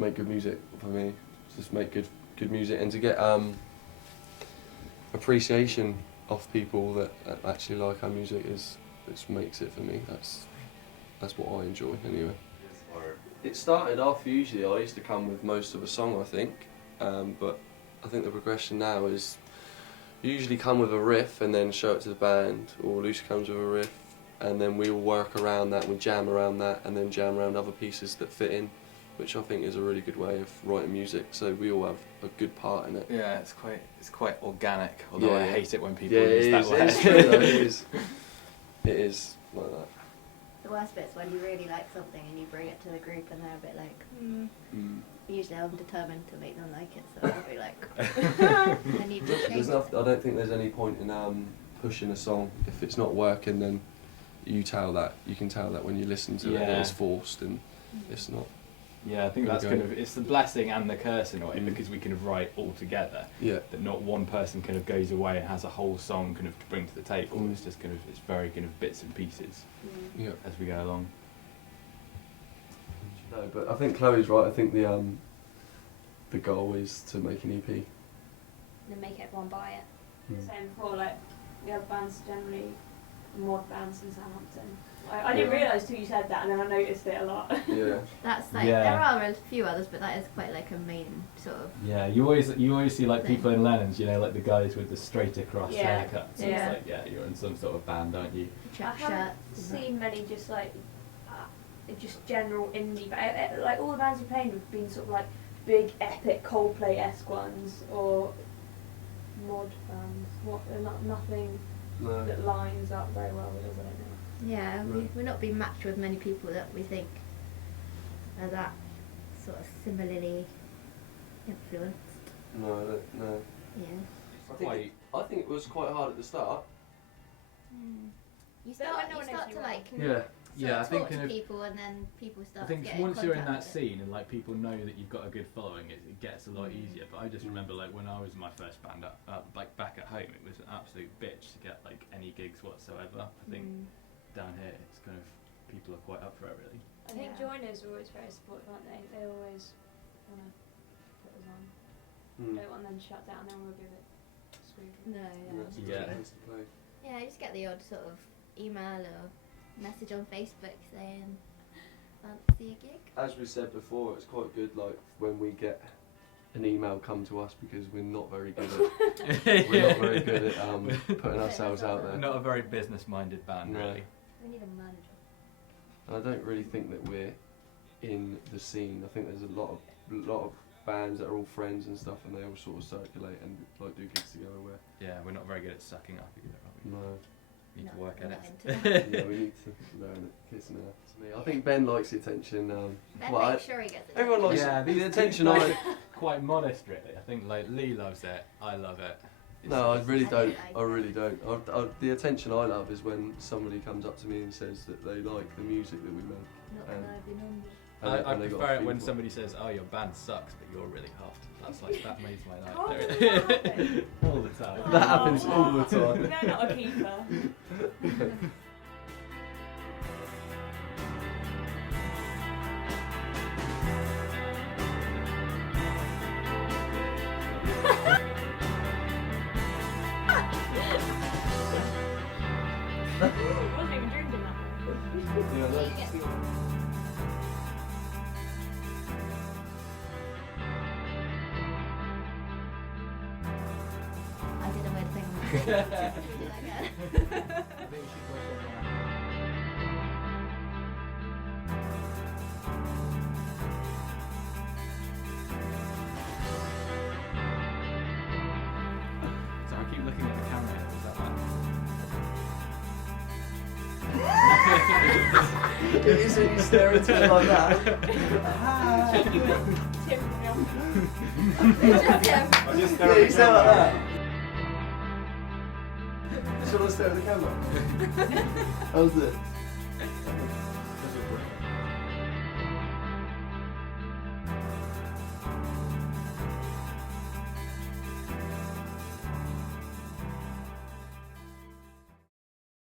make good music for me. Just make good music, and to get appreciation off people that actually like our music which makes it for me. That's what I enjoy anyway. It started off usually I used to come with most of a song, I think, but I think the progression now is you usually come with a riff and then show it to the band, or Lucy comes with a riff and then we all work around that, we jam around that and then jam around other pieces that fit in, which I think is a really good way of writing music, so we all have a good part in it. Yeah, it's quite organic, although I hate it when people use that word. It's true though, it is like that. The worst bit's when you really like something and you bring it to the group and they're a bit like, Usually I'm determined to make them like it, so I'll be like, I need to change. I don't think there's any point in pushing a song. If it's not working, then you can tell that when you listen to it that it's forced and it's not. Yeah, I think that's it's the blessing and the curse in a way, because we kind of write all together. Yeah. That not one person kind of goes away and has a whole song kind of to bring to the table. It's just it's very kind of bits and pieces as we go along. No, but I think Chloe's right. I think the goal is to make an EP. And make everyone buy it. Same before, like the other bands generally mod bands in Southampton. I didn't realise till you said that, and then I noticed it a lot. Yeah. That's like there are a few others, but that is quite like a main sort of. Yeah, you always see like people in Lennon's, you know, like the guys with the straight across haircuts. It's like you're in some sort of band, aren't you? I haven't seen many just like just general indie, like all the bands we've played have been sort of like big epic Coldplay-esque ones or mod bands. Nothing that lines up very well with us, I don't know. Yeah, we're not being matched with many people that we think are that sort of similarly influenced. No. Yeah. I think it was quite hard at the start. You start to like I think talk to people, and then people start. I think to get once you're in that contact scene and like people know that you've got a good following, it gets a lot easier. But I just remember like when I was in my first band, like back at home, it was an absolute bitch to get like any gigs whatsoever. I think down here it's kind of people are quite up for it really. I think joiners are always very supportive, aren't they? They always want to put us on. Don't want them to shut down, then we'll give it a squeak. No. Yeah, I just get the odd sort of email or message on Facebook saying fancy a gig. As we said before, it's quite good like when we get an email come to us, because we're not very good at putting ourselves out there. We're not a very business minded band really. We need a manager. And I don't really think that we're in the scene. I think there's a lot of bands that are all friends and stuff, and they all sort of circulate and like do gigs together. We're not very good at sucking up either, are we? No. Need to work at it. Yeah, we need to learn it. Kissing her. I think Ben likes the attention. Ben makes sure he gets it. Everyone likes the attention. Quite modest, really. I think like Lee loves it. I love it. No, I really don't. I really don't. The attention I love is when somebody comes up to me and says that they like the music that we make. I prefer it when somebody says, "Oh, your band sucks, but you're really hot." That makes my night. All the time. That happens all the time. They're not a keeper. I wasn't even drinking that much. I did a weird thing. Do that again. So I keep looking at the camera. Is that It is when you stare into it like that. It's just him. I just You stare like that. Shall I stare at the camera? How's it?